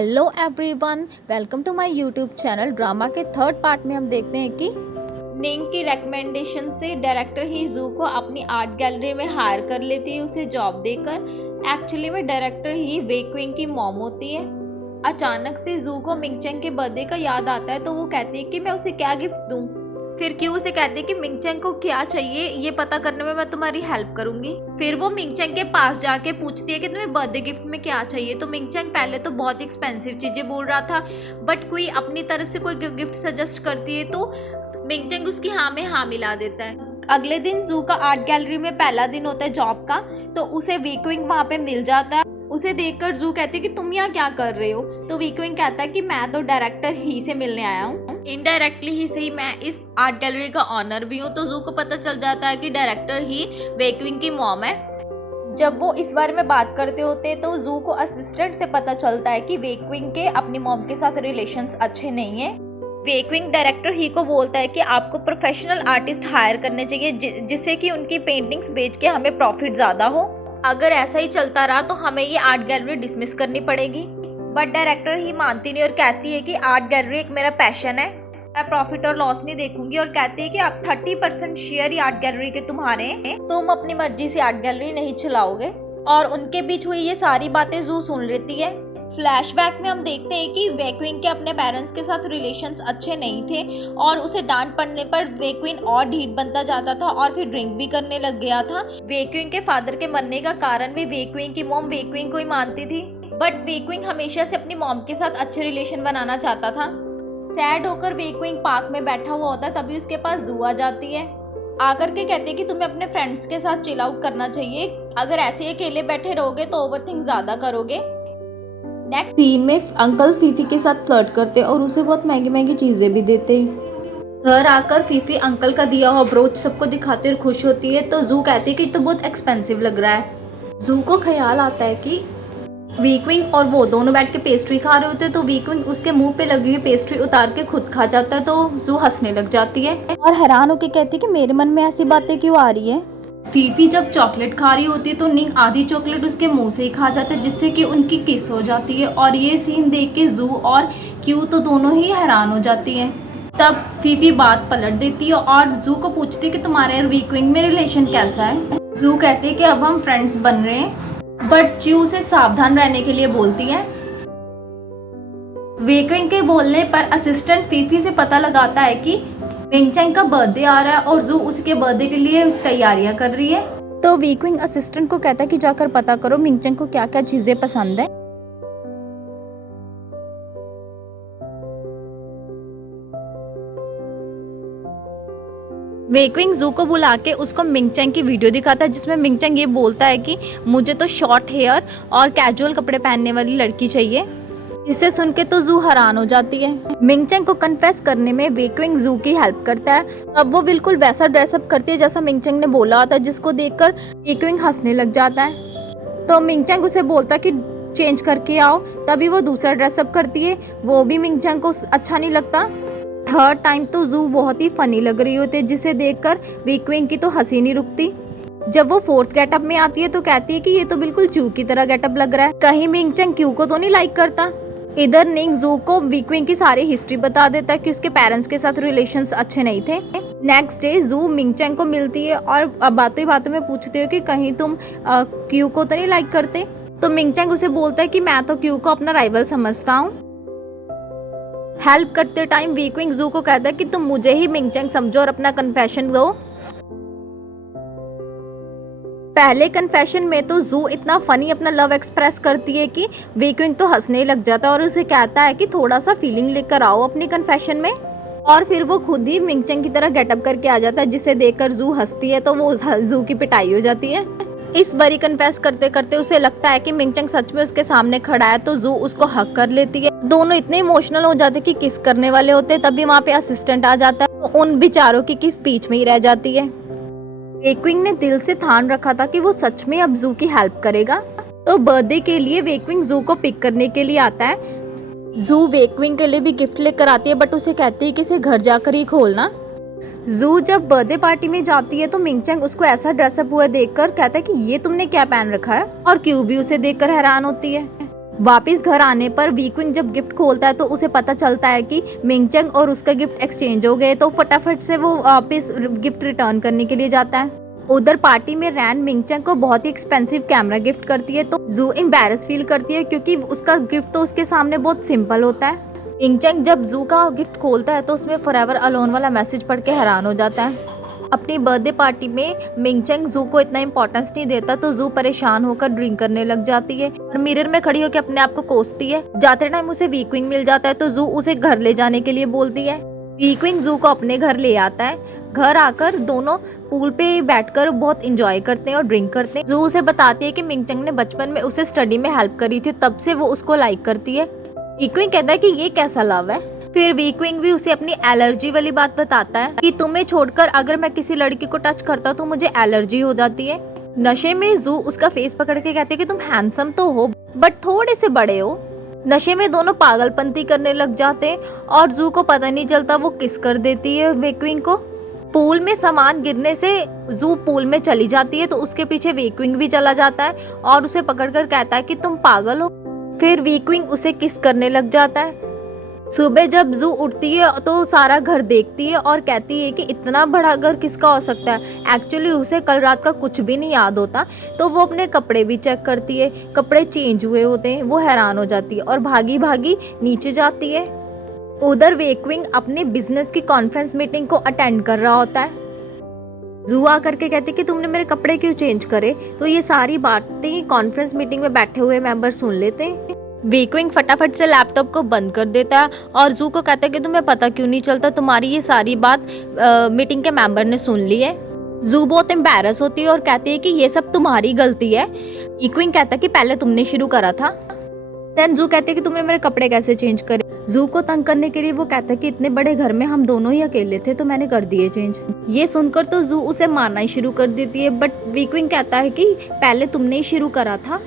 Hello everyone, welcome to my YouTube channel. Drama के third part में हम देखते हैं कि निंग की रिकमेंडेशन से डायरेक्टर ही जू को अपनी आर्ट गैलरी में हायर कर लेती है, उसे जॉब देकर। एक्चुअली में डायरेक्टर ही वेक्विंग की मॉम होती है। अचानक से जू को मिंगचेंग के बर्थडे का याद आता है, तो वो कहती है कि मैं उसे क्या गिफ्ट दूँ। फिर क्यों उसे कहती है कि मिंगचेंग को क्या चाहिए ये पता करने में मैं तुम्हारी हेल्प करूंगी। फिर वो मिंगचेंग के पास जाके पूछती है कि तुम्हें बर्थडे गिफ्ट में क्या चाहिए। तो मिंगचेंग पहले तो बहुत एक्सपेंसिव चीजें बोल रहा था, बट कोई अपनी तरफ से कोई गिफ्ट सजेस्ट करती है तो मिंगचेंग उसकी हाँ में हाँ मिला देता है। अगले दिन जू का आर्ट गैलरी में पहला दिन होता है जॉब का, तो उसे वेक्विंग वहाँ पे मिल जाता है। उसे देखकर जू कहती है कि तुम यहाँ क्या कर रहे हो। तो वेक्विंग कहता है कि मैं तो डायरेक्टर ही से मिलने आया हूँ, इनडायरेक्टली ही सही मैं इस आर्ट गैलरी का ऑनर भी हूँ। तो जू को पता चल जाता है कि डायरेक्टर ही वेक्विंग की मॉम है। जब वो इस बारे में बात करते होते तो जू को असिस्टेंट से पता चलता है कि वेक्विंग के अपनी मॉम के साथ रिलेशंस अच्छे नहीं है। वेक्विंग डायरेक्टर ही को बोलता है कि आपको प्रोफेशनल आर्टिस्ट हायर करने चाहिए जिससे कि उनकी पेंटिंग्स बेच के हमें प्रॉफिट ज़्यादा हो। अगर ऐसा ही चलता रहा तो हमें ये आर्ट गैलरी डिसमिस करनी पड़ेगी। बट डायरेक्टर ही मानती नहीं और कहती है कि आर्ट गैलरी एक मेरा पैशन है, मैं प्रॉफिट और लॉस नहीं देखूंगी। और कहती है कि आप 30% शेयर ही आर्ट गैलरी के तुम्हारे हैं, तुम अपनी मर्जी से आर्ट गैलरी नहीं चलाओगे। और उनके बीच हुई ये सारी बातें जू सुन लेती है। फ्लैशबैक में हम देखते हैं कि वेक्विंग के अपने पेरेंट्स के साथ रिलेशंस अच्छे नहीं थे और उसे डांट पड़ने पर वेक्विंग और ढीठ बनता जाता था और फिर ड्रिंक भी करने लग गया था। वेक्विंग के फादर के मरने का कारण भी वेक्विंग की मॉम वेक्विंग को ही मानती थी, बट वेक्विंग हमेशा से अपनी मॉम के साथ अच्छे रिलेशन बनाना चाहता था। सैड होकर वेक्विंग पार्क में बैठा हुआ होता है, तभी उसके पास जू आ जाती है। आकर के कहते हैं कि तुम्हें अपने फ्रेंड्स के साथ चिल आउट करना चाहिए, अगर ऐसे ही अकेले बैठे रहोगे तो ओवरथिंक ज्यादा करोगे। नेक्स्ट सीन में अंकल फीफी के साथ फ्लर्ट करते और उसे बहुत महंगी महंगी चीजें भी देते। घर आकर फीफी अंकल का दिया हुआ ब्रोच सबको दिखाते और खुश होती है। तो जू कहती है कि तो बहुत एक्सपेंसिव लग रहा है। जू को ख्याल आता है कि वेक्विंग और वो दोनों बैठ के पेस्ट्री खा रहे होते हैं, तो वेक्विंग उसके मुंह पे लगी हुई पेस्ट्री उतार के खुद खा जाता है। तो जू हंसने लग जाती है और हैरान होकर कहती है कि मेरे मन में ऐसी बातें क्यों आ रही है। फीफी जब चॉकलेट खा रही होती है तो निंग आधी चॉकलेट उसके मुंह से ही खा जाता है, जिससे कि उनकी किस हो जाती है। और ये सीन देख के जू और क्यू तो दोनों ही हैरान हो जाती है। तब फीफी बात पलट देती है और जू को पूछती है कि तुम्हारे और वेक्विंग में रिलेशन कैसा है। जू कहती है कि अब हम फ्रेंड्स बन रहे हैं, बट च्यू से सावधान रहने के लिए बोलती है। वेक्विंग के बोलने पर असिस्टेंट फीफी से पता लगाता है कि मिंगचेंग का बर्थडे आ रहा है और जू उसके बर्थडे के लिए तैयारियां कर रही है। तो वेक्विंग असिस्टेंट को कहता है कि जाकर पता करो मिंगचेंग को क्या क्या चीजें पसंद है। वेक्विंग जू को बुला के उसको मिंगचेंग की वीडियो दिखाता है, जिसमें मिंगचेंग ये बोलता है कि मुझे तो शॉर्ट हेयर और कैजुअल कपड़े पहनने वाली लड़की चाहिए। इसे सुन के तो जू हैरान हो जाती है। मिंगचेंग को कन्फेस करने में वेक्विंग जू की हेल्प करता है। अब वो बिल्कुल वैसा ड्रेसअप करती है जैसा मिंगचेंग ने बोला था, जिसको देखकर वेक्विंग हंसने लग जाता है। तो मिंगचेंग उसे बोलता है कि चेंज करके आओ, तभी वो दूसरा ड्रेसअप करती है। वो भी मिंगचेंग को अच्छा नहीं लगता। थर्ड टाइम तो जू बहुत ही फनी लग रही होती है, जिसे देखकर वेक्विंग की तो हंसी नहीं रुकती। जब वो फोर्थ गेटअप में आती है तो कहती है कि ये तो बिल्कुल चू की तरह गेटअप लग रहा है, कहीं मिंगचेंग क्यू को तो नहीं लाइक करता। इधर निंग जू को वेक्विंग की सारी हिस्ट्री बता देता है कि उसके पेरेंट्स के साथ रिलेशंस अच्छे नहीं थे। नेक्स्ट डे जू मिंगचेंग को मिलती है और बातों ही बातों में पूछते हो कि कहीं तुम क्यू को तो नहीं लाइक करते। तो मिंगचेंग उसे बोलता है कि मैं तो क्यू को अपना राइवल समझता हूँ। हेल्प करते टाइम वेक्विंग जू को कहता है कि तुम मुझे ही मिंगचेंग समझो और अपना कन्फेशन दो। पहले कन्फेशन में तो जू इतना फनी अपना लव एक्सप्रेस करती है कि वेक्विंग तो हंसने लग जाता है और उसे कहता है कि थोड़ा सा फीलिंग लेकर आओ अपनी कन्फेशन में। और फिर वो खुद ही मिंगचेंग की तरह गेटअप करके आ जाता है, जिसे देखकर जू हंसती है तो वो जू की पिटाई हो जाती है। इस बारी कन्फेस करते करते उसे लगता है कि मिंगचेंग सच में उसके सामने खड़ा है, तो जू उसको हक कर लेती है। दोनों इतने इमोशनल हो जाते कि किस करने वाले होते, तभी वहाँ पे असिस्टेंट आ जाता है। तो उन बेचारों की किस बीच में ही रह जाती है। वेक्विंग ने दिल से ठान रखा था कि वो सच में अब जू की हेल्प करेगा। तो बर्थडे के लिए वेक्विंग जू को पिक करने के लिए आता है। जू वेक्विंग के लिए भी गिफ्ट लेकर आती है, बट उसे कहती है कि इसे घर जाकर ही खोलना। जू जब बर्थडे पार्टी में जाती है तो मिंगचेंग उसको ऐसा ड्रेसअप हुआ देखकर कहता है कि ये तुमने क्या पहन रखा है, और क्यू भी उसे देखकर हैरान होती है। वापिस घर आने पर वीक्विंग जब गिफ्ट खोलता है तो उसे पता चलता है कि मिंगचंग और उसका गिफ्ट एक्सचेंज हो गए, तो फटाफट से वो वापिस गिफ्ट रिटर्न करने के लिए जाता है। उधर पार्टी में रैन मिंगचंग को बहुत ही एक्सपेंसिव कैमरा गिफ्ट करती है, तो जू एम्बैरस फील करती है क्योंकि उसका गिफ्ट तो उसके सामने बहुत सिंपल होता है। मिंगचंग जब जू का गिफ्ट खोलता है तो उसमें फॉरएवर अलोन वाला मैसेज पढ़ के हैरान हो जाता है। अपनी बर्थडे पार्टी में मिंगचंग जू को इतना इंपॉर्टेंस नहीं देता, तो जू परेशान होकर ड्रिंक करने लग जाती है और मिरर में खड़ी होकर अपने आप को कोसती है। जाते टाइम उसे वीक्विंग मिल जाता है, तो जू उसे घर ले जाने के लिए बोलती है। वीक्विंग जू को अपने घर ले आता है। घर आकर दोनों पूल पे बैठकर बहुत इंजॉय करते हैं और ड्रिंक करते हैं। जू उसे बताती है कि मिंगचंग ने बचपन में उसे स्टडी में हेल्प करी थी, तब से वो उसको लाइक करती है। वीक्विंग कहता है कि ये कैसा लव है। फिर वीक्विंग भी उसे अपनी एलर्जी वाली बात बताता है कि तुम्हें छोड़कर अगर मैं किसी लड़की को टच करता तो मुझे एलर्जी हो जाती है। नशे में जू उसका फेस पकड़ के कहते हैं कि तुम हैंडसम तो हो बट थोड़े से बड़े हो। नशे में दोनों पागलपंती करने लग जाते हैं और जू को पता नहीं चलता वो किस कर देती है वीक्विंग को। पूल में सामान गिरने से जू पूल में चली जाती है, तो उसके पीछे वीक्विंग भी चला जाता है और उसे पकड़कर कहता है कि तुम पागल हो। फिर वीक्विंग उसे किस करने लग जाता है। सुबह जब जू उठती है तो सारा घर देखती है और कहती है कि इतना बड़ा घर किसका हो सकता है। एक्चुअली उसे कल रात का कुछ भी नहीं याद होता, तो वो अपने कपड़े भी चेक करती है। कपड़े चेंज हुए होते हैं। वो हैरान हो जाती है और भागी भागी नीचे जाती है। उधर वीक्विंग अपने बिजनेस की कॉन्फ्रेंस मीटिंग को अटेंड कर रहा होता है। जू आकर के कहती कि तुमने मेरे कपड़े क्यों चेंज करे, तो ये सारी बातें कॉन्फ्रेंस मीटिंग में बैठे हुए मेंबर सुन लेते हैं। वीक्विंग फटाफट से लैपटॉप को बंद कर देता है और जू को कहता है कि तुम्हें पता क्यों नहीं चलता, तुम्हारी ये सारी बात मीटिंग के मेंबर ने सुन ली है। जू बहुत एम्बैरस होती है और कहती है कि ये सब तुम्हारी गलती है। वीक्विंग कहता है कि पहले तुमने शुरू करा था। देन जू कहते हैं कि तुमने मेरे कपड़े कैसे चेंज करे। जू को तंग करने के लिए वो कहता है कि इतने बड़े घर में हम दोनों ही अकेले थे, तो मैंने कर दिए चेंज। ये सुनकर तो जू उसे मारना ही शुरू कर देती है, बट वीक्विंग कहता है कि पहले तुमने ही शुरू करा था।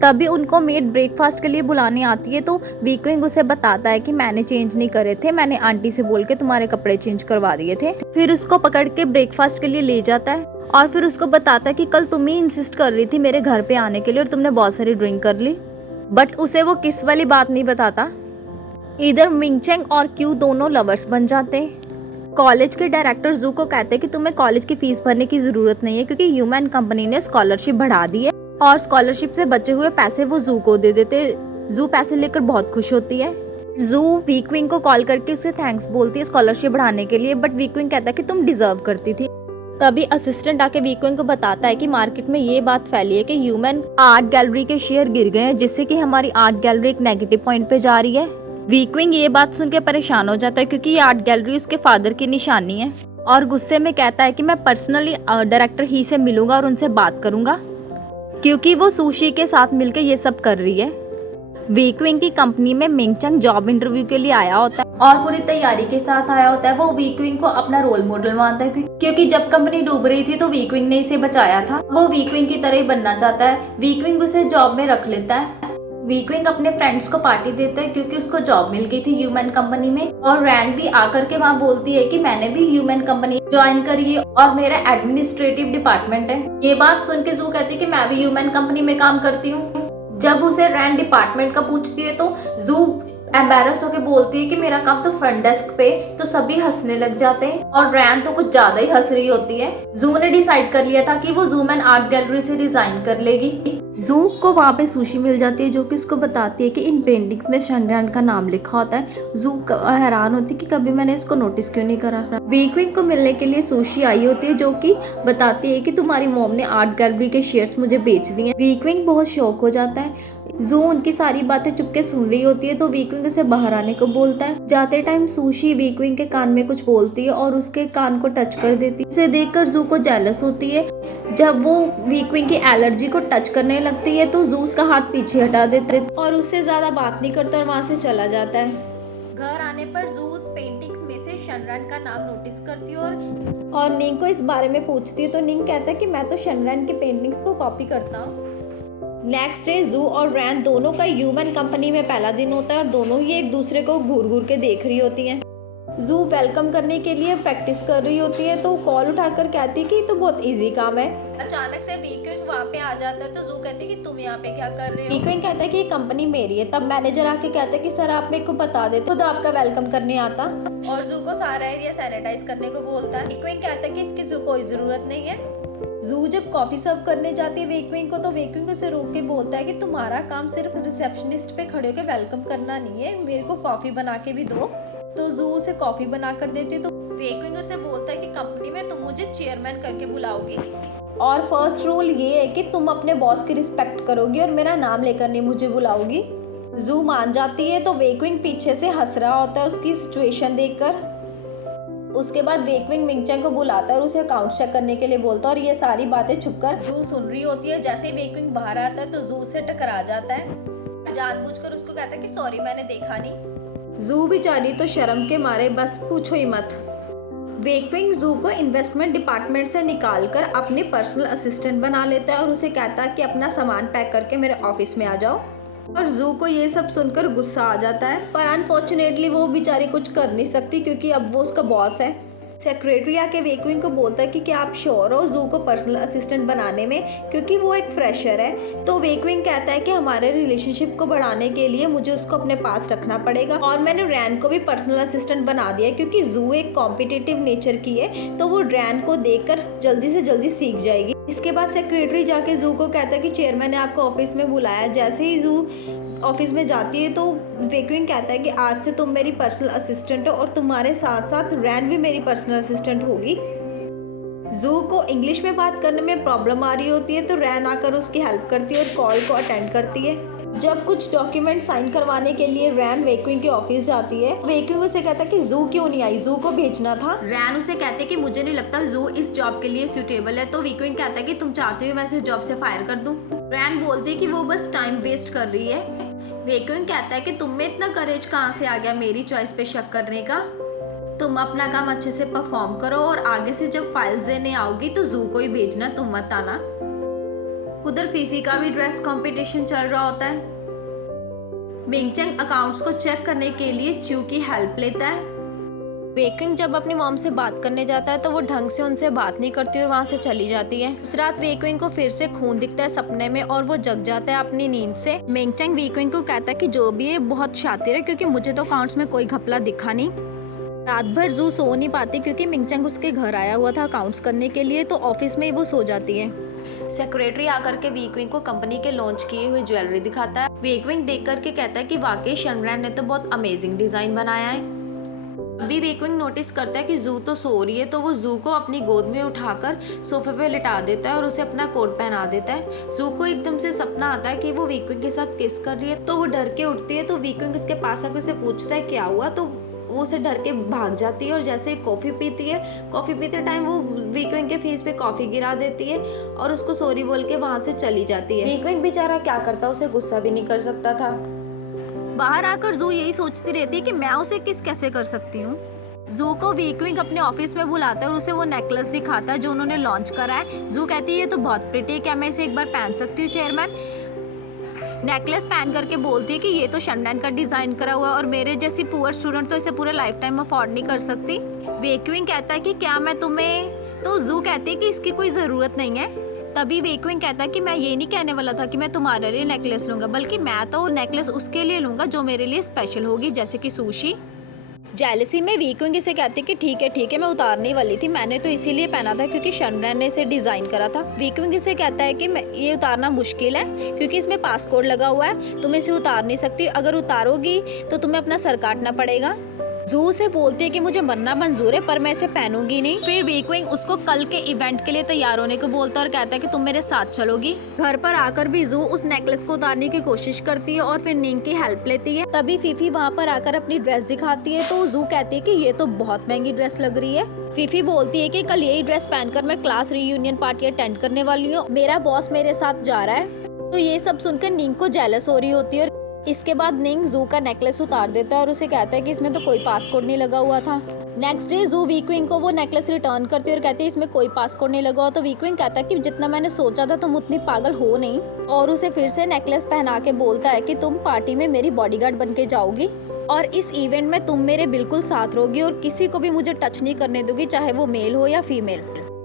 तभी उनको मेड ब्रेकफास्ट के लिए बुलाने आती है, तो वीक्विंग उसे बताता है कि मैंने चेंज नहीं करे थे, मैंने आंटी से बोल के तुम्हारे कपड़े चेंज करवा दिए थे। फिर उसको पकड़ के ब्रेकफास्ट के लिए ले जाता है और फिर उसको बताता है कि कल तुम ही इंसिस्ट कर रही थी मेरे घर पे आने के लिए और तुमने बहुत सारी ड्रिंक कर ली, बट उसे वो किस वाली बात नहीं बताता। इधर मिंगचंग और क्यू दोनों लवर्स बन जाते हैं। कॉलेज के डायरेक्टर जू को कहते हैं कि तुम्हें कॉलेज की फीस भरने की जरूरत नहीं है क्योंकि ह्यूमन कंपनी ने स्कॉलरशिप बढ़ा दी है, और स्कॉलरशिप से बचे हुए पैसे वो जू को दे देते। जू पैसे लेकर बहुत खुश होती है। जू वीक्विंग को कॉल करके उसे थैंक्स बोलती है स्कॉलरशिप बढ़ाने के लिए, बट वीक्विंग कहता है कि तुम डिजर्व करती थी। तभी असिस्टेंट आके वीक्विंग को बताता है कि मार्केट में ये बात फैली है कि ह्यूमन आर्ट गैलरी के शेयर गिर गए हैं, जिससे कि हमारी आर्ट गैलरी एक नेगेटिव पॉइंट पे जा रही है। वीक्विंग ये बात सुन के परेशान हो जाता है क्योंकि ये आर्ट गैलरी उसके फादर की निशानी है, और गुस्से में कहता है कि मैं पर्सनली डायरेक्टर ही से मिलूंगा और उनसे बात करूंगा क्योंकि वो सुशी के साथ मिलकर ये सब कर रही है। वीक्विंग की कंपनी में मिंगचंग जॉब इंटरव्यू के लिए आया होता है और पूरी तैयारी के साथ आया होता है। वो वीक्विंग को अपना रोल मॉडल मानता है क्योंकि जब कंपनी डूब रही थी तो वीक्विंग ने इसे बचाया था। वो वीक्विंग की तरह ही बनना चाहता है। वीक्विंग उसे जॉब में रख लेता है। वीक्विंग अपने फ्रेंड्स को पार्टी देता है क्योंकि उसको जॉब मिल गई थी ह्यूमन कंपनी में, और रैन भी आकर के वहाँ बोलती है कि मैंने भी ह्यूमन कंपनी ज्वाइन करी है और मेरा एडमिनिस्ट्रेटिव डिपार्टमेंट है। ये बात सुन के जू कहती है कि मैं भी ह्यूमन कंपनी में काम करती हूँ। जब उसे रैन डिपार्टमेंट का पूछती है तो जू एम्बैरस होके बोलती है कि मेरा काम तो फ्रंट डेस्क पे, तो सभी हंसने लग जाते हैं और रैन तो कुछ ज्यादा ही हंस रही होती है। जू ने डिसाइड कर लिया था कि वो ज़ूमैन आर्ट गैलरी से रिजाइन कर लेगी। जू को वहाँ पे सुशी मिल जाती है जो कि उसको बताती है कि इन पेंटिंग्स में शनरैन का नाम लिखा होता है। जू हैरान होती है कि कभी मैंने इसको नोटिस क्यों नहीं करा। वीक्विंग को मिलने के लिए सुशी आई होती है जो कि बताती है कि तुम्हारी मॉम ने आर्ट गैलरी के शेयर्स मुझे बेच दिए। वीक्विंग बहुत शौक हो जाता है। जू उनकी सारी बातें चुपके सुन रही होती है तो वीक्विंग उसे बाहर आने को बोलता है। जाते टाइम सुशी वीक्विंग के कान में कुछ बोलती है और उसके कान को टच कर देती है। इसे देखकर जू को जेलस होती है। जब वो वीक्विंग की एलर्जी को टच करने लगती है तो जू उसका हाथ पीछे हटा देते है और उससे ज्यादा बात नहीं करता और वहाँ से चला जाता है। घर आने पर जू उस पेंटिंग्स में से शनरैन का नाम नोटिस करती है और निंग को इस बारे में पूछती है तो निंग कहता है कि मैं तो शनरैन की पेंटिंग्स को कॉपी करता हूँ। नेक्स्ट डे जू और रैन दोनों का ह्यूमन कंपनी में पहला दिन होता है और दोनों ही एक दूसरे को घूर घूर के देख रही होती हैं। जू वेलकम करने के लिए प्रैक्टिस कर रही होती है तो कॉल उठाकर कहती है कि तो बहुत इजी काम है। अचानक से वीक्विंग वहाँ पे आ जाता है तो जू कहती है कि तुम यहाँ पे क्या कर रहे हो। वीक्विंग कहता है कि ये कंपनी मेरी है। तब मैनेजर आके कहता है कि सर आप मेरे को बता देते खुद आपका वेलकम करने आता, और जू को सारा एरिया सैनिटाइज करने को बोलता है। वीक्विंग कहता है कि इसकी कोई जरूरत नहीं है। जू जब कॉफी सर्व करने जाती है वेक्विंग को तो वेक्विंग उसे रोक के बोलता है कि तुम्हारा काम सिर्फ रिसेप्शनिस्ट पे खड़े होकर वेलकम करना नहीं है, मेरे को कॉफी बना के भी दो। तो जू उसे कॉफी बना कर देती है तो वेक्विंग उसे बोलता है कि कंपनी में तुम मुझे चेयरमैन करके बुलाओगी, और फर्स्ट रूल ये है कि तुम अपने बॉस की रिस्पेक्ट करोगी और मेरा नाम लेकर नहीं मुझे बुलाओगी। जू मान जाती है तो वेक्विंग पीछे से हंस रहा होता है उसकी सिचुएशन देखकर। उसके बाद वेक्विंग मिंगचेंग को बुलाता है और उसे अकाउंट चेक करने के लिए बोलता है, और ये सारी बातें छुपकर जू सुन रही होती है। जैसे ही वेक्विंग बाहर आता है तो जू से टकरा जाता है, जानबूझकर उसको कहता है कि सॉरी मैंने देखा नहीं। जू बेचारी तो शर्म के मारे बस पूछो ही मत। वेक्विंग जू को इन्वेस्टमेंट डिपार्टमेंट से निकालकर अपने पर्सनल असिस्टेंट बना लेता है और उसे कहता है कि अपना सामान पैक करके मेरे ऑफिस में आ जाओ। और जू को ये सब सुनकर गुस्सा आ जाता है, पर अनफॉर्चुनेटली वो बेचारी कुछ कर नहीं सकती क्योंकि अब वो उसका बॉस है। सेक्रेटरी आके वेक्विंग को बोलता है कि क्या आप श्योर हो जू को पर्सनल असिस्टेंट बनाने में, क्योंकि वो एक फ्रेशर है। तो वेक्विंग कहता है कि हमारे रिलेशनशिप को बढ़ाने के लिए मुझे उसको अपने पास रखना पड़ेगा, और मैंने रैन को भी पर्सनल असिस्टेंट बना दिया क्योंकि जू एक कॉम्पिटिटिव नेचर की है तो वो रैन को देखकर जल्दी से जल्दी सीख जाएगी। इसके बाद सेक्रेटरी जाके जू को कहता है कि चेयरमैन ने आपको ऑफिस में बुलाया। जैसे ही जू ऑफिस में जाती है तो वेक्विंग कहता है कि आज से तुम मेरी पर्सनल असिस्टेंट हो और तुम्हारे साथ साथ रैन भी मेरी पर्सनल असिस्टेंट होगी। जू को इंग्लिश में बात करने में प्रॉब्लम आ रही होती है तो रैन आकर उसकी हेल्प करती है और कॉल को अटेंड करती है। जब कुछ डॉक्यूमेंट साइन करवाने के लिए रैन वेक्विंग के ऑफिस जाती है, वेक्विंग उसे कहता है कि जू क्यों नहीं आई, जू को भेजना था। रैन उसे कहते हैं कि मुझे नहीं लगता जू इस जॉब के लिए सूटेबल है। तो वेक्विंग कहता है कि तुम चाहते हो मैं इसे जॉब से फायर कर दूं। रैन बोलती है कि वो बस टाइम वेस्ट कर रही है। वेक्विंग कहता है कि तुम में इतना करेज कहाँ से आ गया मेरी चॉइस पे शक करने का, तुम अपना काम अच्छे से परफॉर्म करो और आगे से जब फाइल्स देने आओगी तो जू को ही भेजना, तुम मत आना। उधर फीफी का भी ड्रेस कंपटीशन चल रहा होता है। मिंगचेंग अकाउंट्स को चेक करने के लिए च्यू की हेल्प लेता है। वेक्विंग जब अपनी मॉम से बात करने जाता है तो वो ढंग से उनसे बात नहीं करती और वहाँ से चली जाती है। उस रात वेक्विंग को फिर से खून दिखता है सपने में और वो जग जाता है अपनी नींद से। मिंगचेंग वेक्विंग को कहता है कि जो भी है बहुत शातिर है क्योंकि मुझे तो अकाउंट्स में कोई घपला दिखा नहीं। रात भर जू सो नहीं पाती क्योंकि मिंगचेंग उसके घर आया हुआ था अकाउंट्स करने के लिए, तो ऑफिस में ही वो सो जाती है। सेक्रेटरी आकर के वेक्विंग को कंपनी के लॉन्च किए हुए ज्वेलरी दिखाता है। वेक्विंग देख करके कहता है कि वाकई शनरैन ने तो बहुत अमेजिंग डिजाइन बनाया है। अभी वेक्विंग नोटिस करता है कि जू तो सो रही है तो वो जू को अपनी गोद में उठाकर सोफे पे लिटा देता है और उसे अपना कोट पहना देता है। जू को एकदम से सपना आता है कि वो वेक्विंग के साथ किस कर रही है तो वो डर के उठती है। तो वेक्विंग उसके पास आकर उसे पूछता है क्या हुआ, तो वो उसे डर के भाग जाती है और जैसे कॉफ़ी पीती है, कॉफ़ी पीते टाइम वो वेक्विंग के फेस पे कॉफ़ी गिरा देती है और उसको सॉरी बोल के वहाँ से चली जाती है। वेक्विंग बेचारा क्या करता, उसे गुस्सा भी नहीं कर सकता था। बाहर आकर जू यही सोचती रहती है कि मैं उसे किस कैसे कर सकती हूँ। जू को वेक्विंग अपने ऑफिस में बुलाता है और उसे वो नेकलेस दिखाता है जो उन्होंने लॉन्च करा है। जू कहती है ये तो बहुत प्रिटी है, क्या मैं इसे एक बार पहन सकती हूँ चेयरमैन। नेकलेस पहन करके बोलती है कि ये तो शनरैन का डिजाइन करा हुआ है और मेरे जैसी पुअर स्टूडेंट तो इसे पूरे लाइफ टाइम अफोर्ड नहीं कर सकती। वेक्विंग कहता है कि क्या मैं तुम्हें, तो जू कहती है कि इसकी कोई ज़रूरत नहीं है। तभी वेक्विंग कहता है कि मैं ये नहीं कहने वाला था कि मैं तुम्हारे लिए नेकलेस लूँगा, बल्कि मैं तो नेकलेस उसके लिए लूँगा जो मेरे लिए स्पेशल होगी, जैसे कि सुशी। जेलसी में वेक्विंग इसे कहती है कि ठीक है मैं उतारने वाली थी, मैंने तो इसीलिए पहना था क्योंकि शनरैन ने इसे डिज़ाइन करा था। वेक्विंग इसे कहता है कि ये उतारना मुश्किल है क्योंकि इसमें पासकोड लगा हुआ है, तुम इसे उतार नहीं सकती, अगर उतारोगी तो तुम्हें अपना सर काटना पड़ेगा। जू से बोलती है कि मुझे मरना मंजूर है पर मैं इसे पहनूंगी नहीं। फिर वेक्विंग उसको कल के इवेंट के लिए तैयार होने को बोलता है और कहता है कि तुम मेरे साथ चलोगी। घर पर आकर भी जू उस नेकलेस को उतारने की कोशिश करती है और फिर निंग की हेल्प लेती है। तभी फीफी वहाँ पर आकर अपनी ड्रेस दिखाती है तो जू कहती है कि ये तो बहुत महंगी ड्रेस लग रही है। फीफी बोलती है कि कल यही ड्रेस पहनकर मैं क्लास रीयूनियन पार्टी अटेंड करने वाली हूँ, मेरा बॉस मेरे साथ जा रहा है। तो ये सब सुनकर निंग को जेलस हो रही होती है। इसके बाद निंग जू का नेकलेस उतार देता है और उसे कहता है कि इसमें तो कोई पासकोड नहीं लगा हुआ था। नेक्स्ट डे जू वीक्विंग को वो नेकलेस रिटर्न करती है और कहती है इसमें कोई पासकोड नहीं लगा हो। तो वीक्विंग कहता है कि जितना मैंने सोचा था तुम उतनी पागल हो नहीं, और उसे फिर से नेकलेस पहना के बोलता है कि तुम पार्टी में मेरी बॉडीगार्ड बन के जाओगी और इस इवेंट में तुम मेरे बिल्कुल साथ रहोगी और किसी को भी मुझे टच नहीं करने दोगी, चाहे वो मेल हो या फीमेल।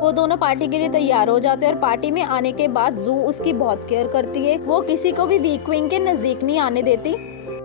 वो दोनों पार्टी के लिए तैयार हो जाते हैं और पार्टी में आने के बाद जू उसकी बहुत केयर करती है। वो किसी को भी वीक्विंग के नज़दीक नहीं आने देती।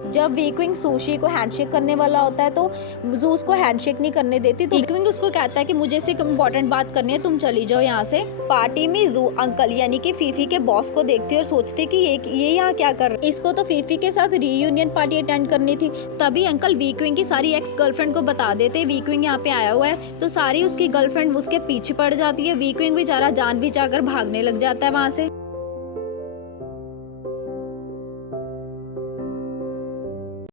जब वीक्विंग सुशी को हैंडशेक करने वाला होता है तो जू उसको हैंडशेक नहीं करने देती। तो वीक्विंग उसको कहता है कि मुझे से इम्पोर्टेंट बात करनी है, तुम चली जाओ यहाँ से। पार्टी में जू अंकल यानी कि फीफी के बॉस को देखती है और सोचती कि ये यहाँ क्या कर रहा है। इसको तो फीफी के साथ रीयूनियन पार्टी अटेंड करनी थी। तभी अंकल वीक्विंग की सारी एक्स गर्लफ्रेंड को बता देते वीक्विंग यहाँ पे आया हुआ है। तो सारी उसकी गर्लफ्रेंड उसके पीछे पड़ जाती है। वीक्विंग बेचारा जान बचाकर भागने लग जाता है वहाँ से।